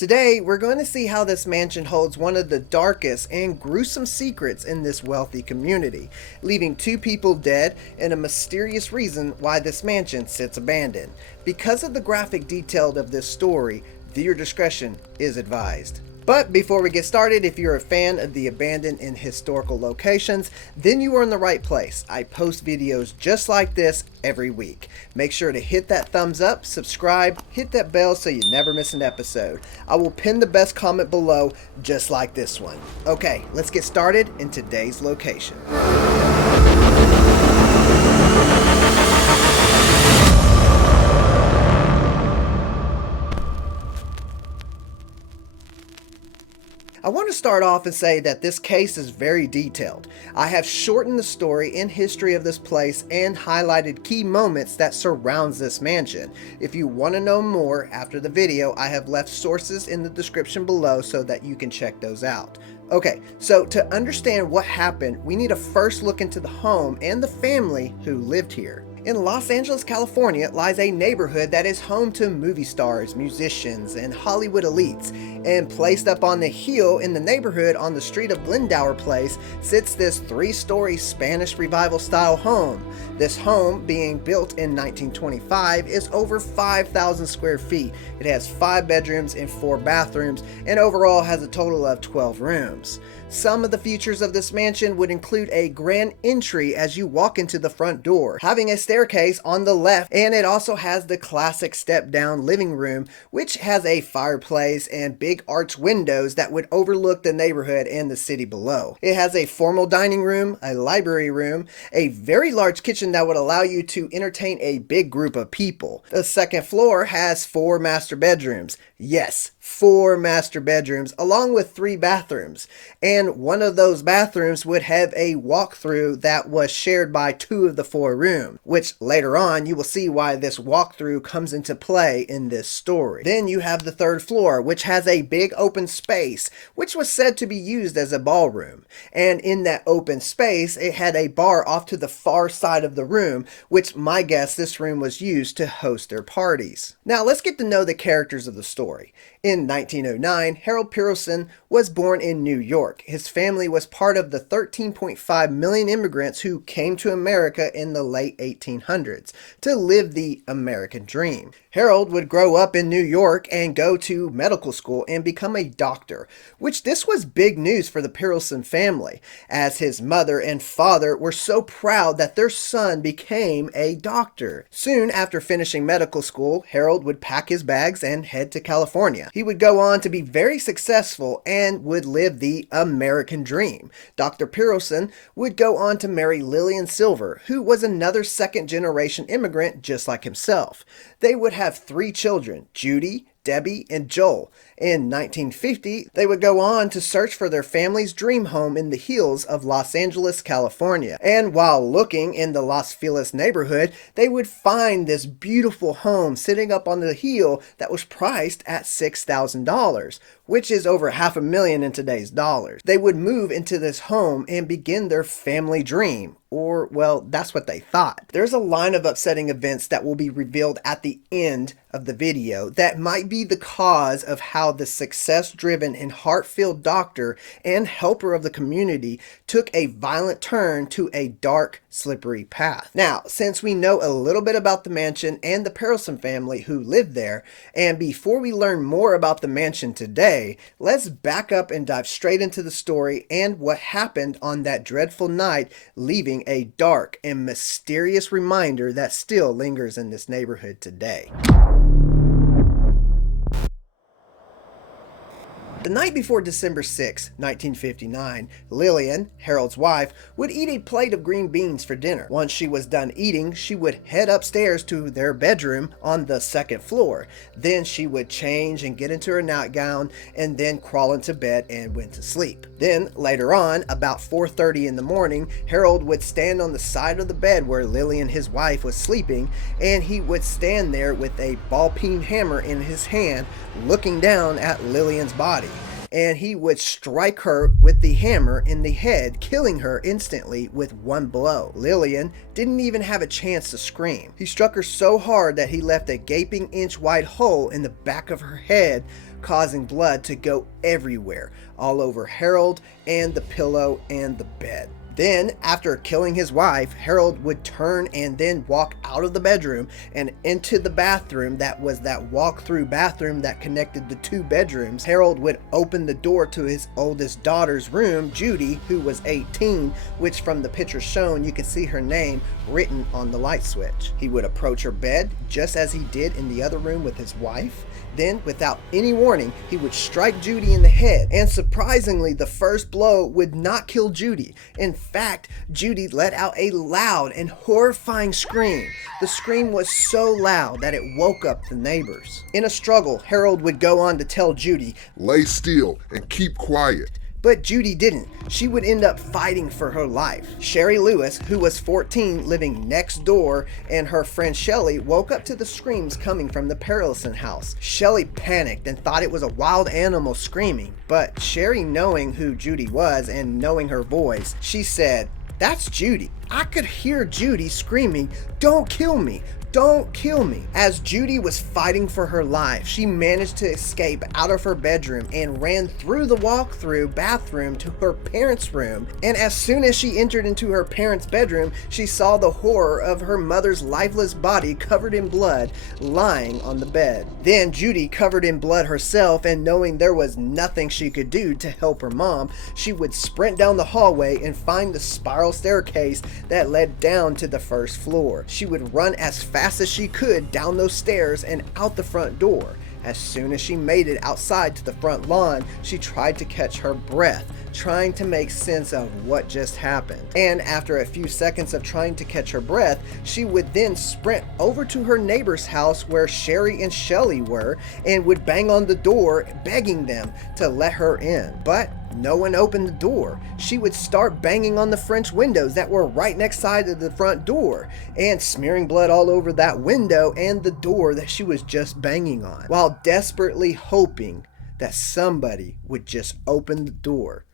Today, we're going to see how this mansion holds one of the darkest and gruesome secrets in this wealthy community, leaving two people dead and a mysterious reason why this mansion sits abandoned. Because of the graphic detail of this story, viewer discretion is advised. But before we get started, if you're a fan of the abandoned and historical locations, then you are in the right place. I post videos just like this every week. Make sure to hit that thumbs up, subscribe, hit that bell so you never miss an episode. I will pin the best comment below just like this one. Okay, let's get started in today's location. I want to start off and say that this case is very detailed. I have shortened the story and history of this place and highlighted key moments that surrounds this mansion. If you want to know more after the video, I have left sources in the description below so that you can check those out. Okay, so to understand what happened, we need to first look into the home and the family who lived here. In Los Angeles, California lies a neighborhood that is home to movie stars, musicians, and Hollywood elites. And placed up on the hill in the neighborhood on the street of Glendower Place sits this three-story Spanish Revival style home. This home, being built in 1925, is over 5,000 square feet. It has 5 bedrooms and 4 bathrooms, and overall has a total of 12 rooms. Some of the features of this mansion would include a grand entry as you walk into the front door, having a staircase on the left, and it also has the classic step-down living room, which has a fireplace and big arch windows that would overlook the neighborhood and the city below. It has a formal dining room, a library room, a very large kitchen that would allow you to entertain a big group of people. The second floor has 4 master bedrooms. Yes, 4 master bedrooms along with 3 bathrooms. And one of those bathrooms would have a walkthrough that was shared by 2 of the 4 rooms, which later on you will see why this walkthrough comes into play in this story. Then you have the 3rd floor, which has a big open space, which was said to be used as a ballroom. And in that open space, it had a bar off to the far side of the room, which my guess this room was used to host their parties. Now let's get to know the characters of the story. In 1909, Harold Pearson was born in New York. His family was part of the 13.5 million immigrants who came to America in the late 1800s to live the American dream. Harold would grow up in New York and go to medical school and become a doctor, which this was big news for the Pearson family, as his mother and father were so proud that their son became a doctor. Soon after finishing medical school, Harold would pack his bags and head to California. He would go on to be very successful and would live the American dream. Dr. Pearson would go on to marry Lillian Silver, who was another second-generation immigrant just like himself. They would have 3 children, Judy, Debbie, and Joel. In 1950, they would go on to search for their family's dream home in the hills of Los Angeles, California. And while looking in the Los Feliz neighborhood, they would find this beautiful home sitting up on the hill that was priced at $6,000, which is over $500,000 in today's dollars. They would move into this home and begin their family dream. Or, well, that's what they thought. There's a line of upsetting events that will be revealed at the end of the video that might be the cause of how the success-driven and heart-filled doctor and helper of the community took a violent turn to a dark, slippery path. Now, since we know a little bit about the mansion and the Pearson family who lived there, and before we learn more about the mansion today, let's back up and dive straight into the story and what happened on that dreadful night, leaving a dark and mysterious reminder that still lingers in this neighborhood today. The night before December 6, 1959, Lillian, Harold's wife, would eat a plate of green beans for dinner. Once she was done eating, she would head upstairs to their bedroom on the 2nd floor. Then she would change and get into her nightgown and then crawl into bed and went to sleep. Then later on, about 4:30 in the morning, Harold would stand on the side of the bed where Lillian, his wife, was sleeping, and he would stand there with a ball-peen hammer in his hand, looking down at Lillian's body. And he would strike her with the hammer in the head, killing her instantly with one blow. Lillian didn't even have a chance to scream. He struck her so hard that he left a gaping inch-wide hole in the back of her head, causing blood to go everywhere, all over Harold and the pillow and the bed. Then, after killing his wife, Harold would turn and then walk out of the bedroom and into the bathroom that was that walk-through bathroom that connected the two bedrooms. Harold would open the door to his oldest daughter's room, Judy, who was 18, which from the picture shown, you can see her name written on the light switch. He would approach her bed just as he did in the other room with his wife. Then, without any warning, he would strike Judy in the head, and surprisingly, the first blow would not kill Judy. In fact, Judy let out a loud and horrifying scream. The scream was so loud that it woke up the neighbors. In a struggle, Harold would go on to tell Judy, "Lay still and keep quiet." But Judy didn't. She would end up fighting for her life. Sherry Lewis, who was 14, living next door, and her friend Shelly woke up to the screams coming from the Perelson house. Shelly panicked and thought it was a wild animal screaming, but Sherry, knowing who Judy was and knowing her voice, she said, "That's Judy. I could hear Judy screaming, 'Don't kill me. Don't kill me.'" As Judy was fighting for her life, she managed to escape out of her bedroom and ran through the walk-through bathroom to her parents' room. And as soon as she entered into her parents' bedroom, she saw the horror of her mother's lifeless body covered in blood lying on the bed. Then Judy, covered in blood herself and knowing there was nothing she could do to help her mom, she would sprint down the hallway and find the spiral staircase that led down to the first floor. She would run as fast as she could down those stairs and out the front door. As soon as she made it outside to the front lawn, she tried to catch her breath, trying to make sense of what just happened. And after a few seconds of trying to catch her breath, she would then sprint over to her neighbor's house where Sherry and Shelly were and would bang on the door, begging them to let her in. But no one opened the door. She would start banging on the French windows that were right next side of the front door and smearing blood all over that window and the door that she was just banging on, while desperately hoping that somebody would just open the door.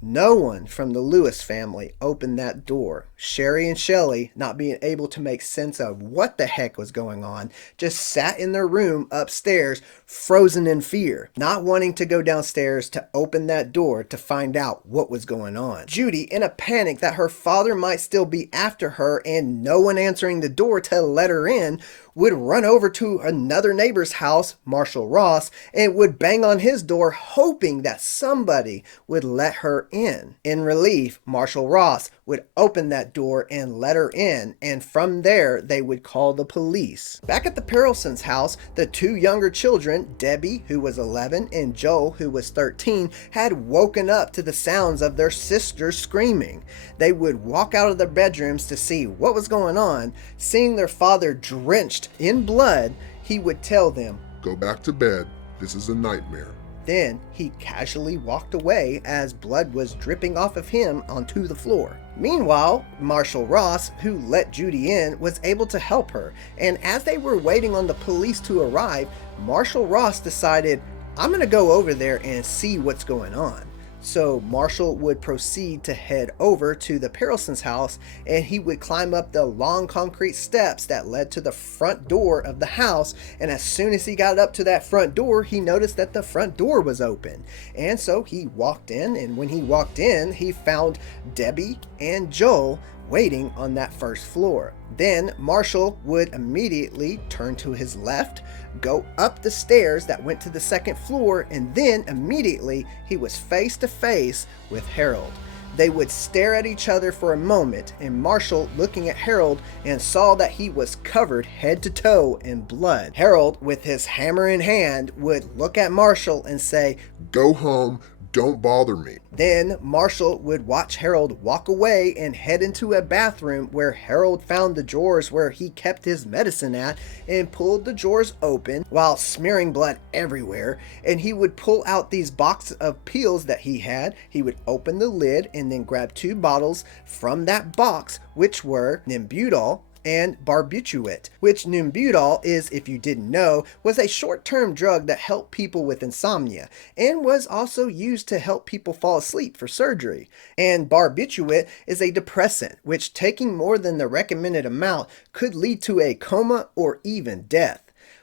No one from the Lewis family opened that door. Sherry and Shelly, not being able to make sense of what the heck was going on, just sat in their room upstairs, frozen in fear, not wanting to go downstairs to open that door to find out what was going on. Judy, in a panic that her father might still be after her and no one answering the door to let her in, would run over to another neighbor's house, Marshall Ross, and would bang on his door hoping that somebody would let her in. In relief, Marshall Ross would open that door and let her in, and from there they would call the police. Back at the Perelsons' house, the two younger children, Debbie, who was 11, and Joel, who was 13, had woken up to the sounds of their sisters screaming. They would walk out of their bedrooms to see what was going on. Seeing their father drenched in blood, he would tell them, "Go back to bed. This is a nightmare." Then he casually walked away as blood was dripping off of him onto the floor. Meanwhile, Marshall Ross, who let Judy in, was able to help her. And as they were waiting on the police to arrive, Marshall Ross decided, "I'm going to go over there and see what's going on." So Marshall would proceed to head over to the Perelsons' house, and he would climb up the long concrete steps that led to the front door of the house. And as soon as he got up to that front door, he noticed that the front door was open. And so he walked in, and when he walked in, he found Debbie and Joel waiting on that first floor. Then Marshall would immediately turn to his left, go up the stairs that went to the second floor, and then immediately he was face to face with Harold. They would stare at each other for a moment, and Marshall, looking at Harold, and saw that he was covered head to toe in blood. Harold, with his hammer in hand, would look at Marshall and say, "Go home. Don't bother me." Then Marshall would watch Harold walk away and head into a bathroom where Harold found the drawers where he kept his medicine at and pulled the drawers open while smearing blood everywhere. And he would pull out these boxes of pills that he had. He would open the lid and then grab two bottles from that box, which were Nimbutol and barbiturate, which Nimbutol is, if you didn't know, was a short-term drug that helped people with insomnia and was also used to help people fall asleep for surgery. And barbiturate is a depressant, which taking more than the recommended amount could lead to a coma or even death.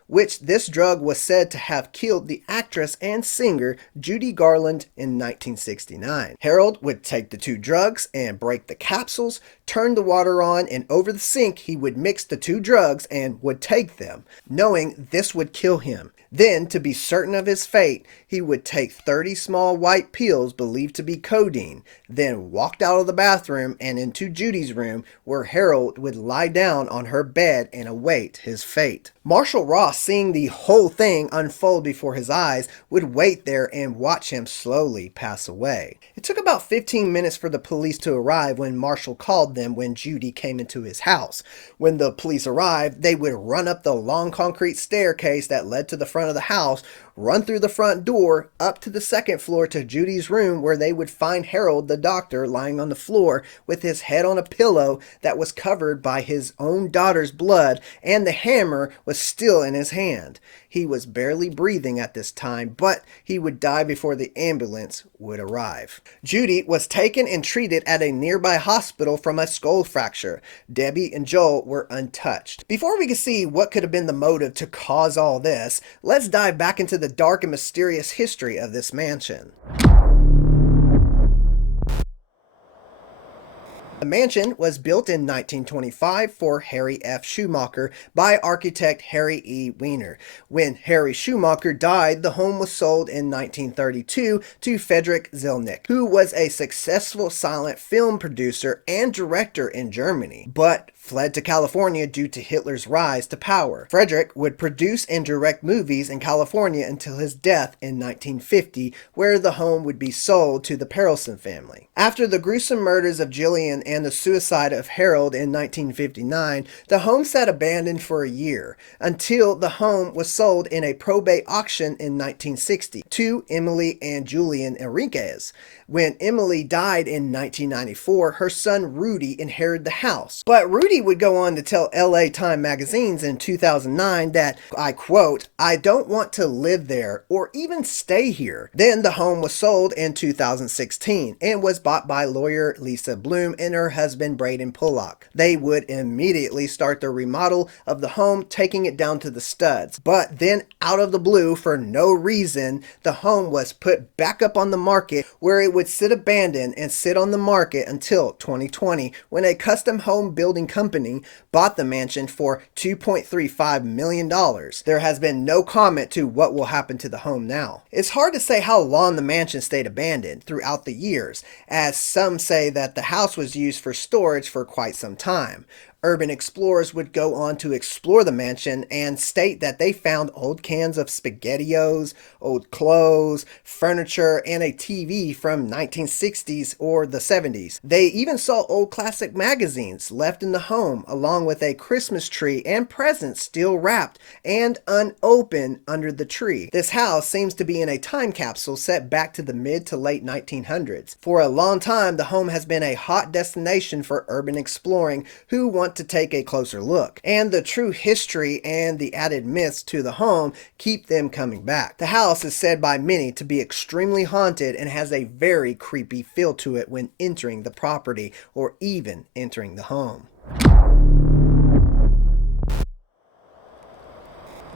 which this drug was said to have killed the actress and singer Judy Garland in 1969. Harold would take the two drugs and break the capsules, turn the water on, and over the sink he would mix the two drugs and would take them, knowing this would kill him. Then, to be certain of his fate, he would take 30 small white pills believed to be codeine, then walked out of the bathroom and into Judy's room, where Harold would lie down on her bed and await his fate. Marshall Ross, seeing the whole thing unfold before his eyes, would wait there and watch him slowly pass away. It took about 15 minutes for the police to arrive when Marshall called them when Judy came into his house. When the police arrived, they would run up the long concrete staircase that led to the front of the house, run through the front door, up to the second floor to Judy's room, where they would find Harold the doctor lying on the floor with his head on a pillow that was covered by his own daughter's blood, and the hammer was still in his hand. He was barely breathing at this time, but he would die before the ambulance would arrive. Judy was taken and treated at a nearby hospital from a skull fracture. Debbie and Joel were untouched. Before we can see what could have been the motive to cause all this, let's dive back into the dark and mysterious history of this mansion. The mansion was built in 1925 for Harry F. Schumacher by architect Harry E. Wiener. When Harry Schumacher died, the home was sold in 1932 to Friedrich Zelnick, who was a successful silent film producer and director in Germany, but fled to California due to Hitler's rise to power. Friedrich would produce and direct movies in California until his death in 1950, where the home would be sold to the Perelson family. After the gruesome murders of Gillian and the suicide of Harold in 1959, the home sat abandoned for a year, until the home was sold in a probate auction in 1960 to Emily and Julian Enriquez. When Emily died in 1994, her son Rudy inherited the house. But Rudy would go on to tell LA Time magazines in 2009 that, I quote, "I don't want to live there or even stay here." Then the home was sold in 2016 and was bought by lawyer Lisa Bloom and her husband Braden Pollock. They would immediately start the remodel of the home, taking it down to the studs. But then, out of the blue, for no reason, the home was put back up on the market, where it would sit abandoned and sit on the market until 2020, when a custom home building company bought the mansion for $2.35 million. There has been no comment to what will happen to the home now. It's hard to say how long the mansion stayed abandoned throughout the years, as some say that the house was used for storage for quite some time. Urban explorers would go on to explore the mansion and state that they found old cans of SpaghettiOs, old clothes, furniture, and a TV from 1960s or the 70s. They even saw old classic magazines left in the home, along with a Christmas tree and presents still wrapped and unopened under the tree. This house seems to be in a time capsule set back to the mid to late 1900s. For a long time, the home has been a hot destination for urban exploring who want to take a closer look, and the true history and the added myths to the home keep them coming back. The house is said by many to be extremely haunted and has a very creepy feel to it when entering the property or even entering the home.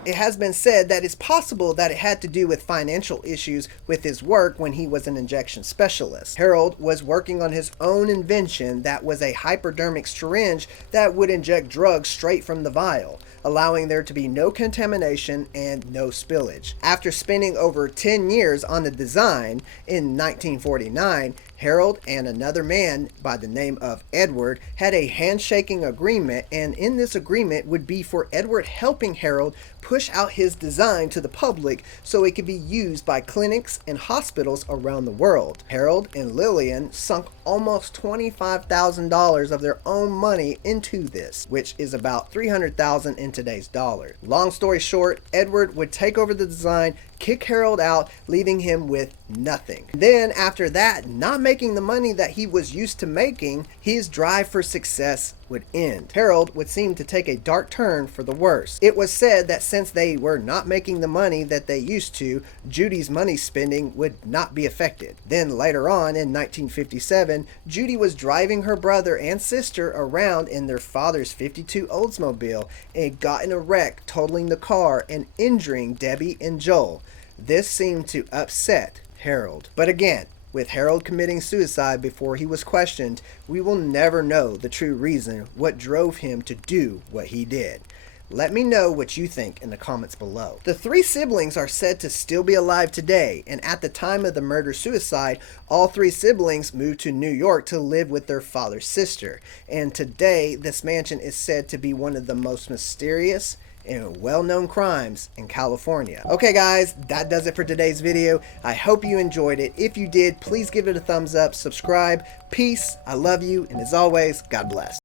It has been said that it's possible that it had to do with financial issues with his work when he was an injection specialist. Harold was working on his own invention that was a hypodermic syringe that would inject drugs straight from the vial, allowing there to be no contamination and no spillage. After spending over 10 years on the design, in 1949, Harold and another man by the name of Edward had a handshaking agreement, and in this agreement would be for Edward helping Harold push out his design to the public so it could be used by clinics and hospitals around the world. Harold and Lillian sunk almost $25,000 of their own money into this, which is about $300,000 in today's dollar. Long story short, Edward would take over the design, kick Harold out, leaving him with nothing. Then after that, not making the money that he was used to making, his drive for success would end. Harold would seem to take a dark turn for the worse. It was said that since they were not making the money that they used to, Judy's money spending would not be affected. Then later on in 1957, Judy was driving her brother and sister around in their father's 52 Oldsmobile and got in a wreck, totaling the car and injuring Debbie and Joel. This seemed to upset Harold. But again, with Harold committing suicide before he was questioned, we will never know the true reason what drove him to do what he did. Let me know what you think in the comments below. The three siblings are said to still be alive today, and at the time of the murder-suicide, all three siblings moved to New York to live with their father's sister. And today, this mansion is said to be one of the most mysterious and well-known crimes in California. Okay guys, that does it for today's video. I hope you enjoyed it. If you did, please give it a thumbs up, subscribe. Peace, I love you, and as always, God bless.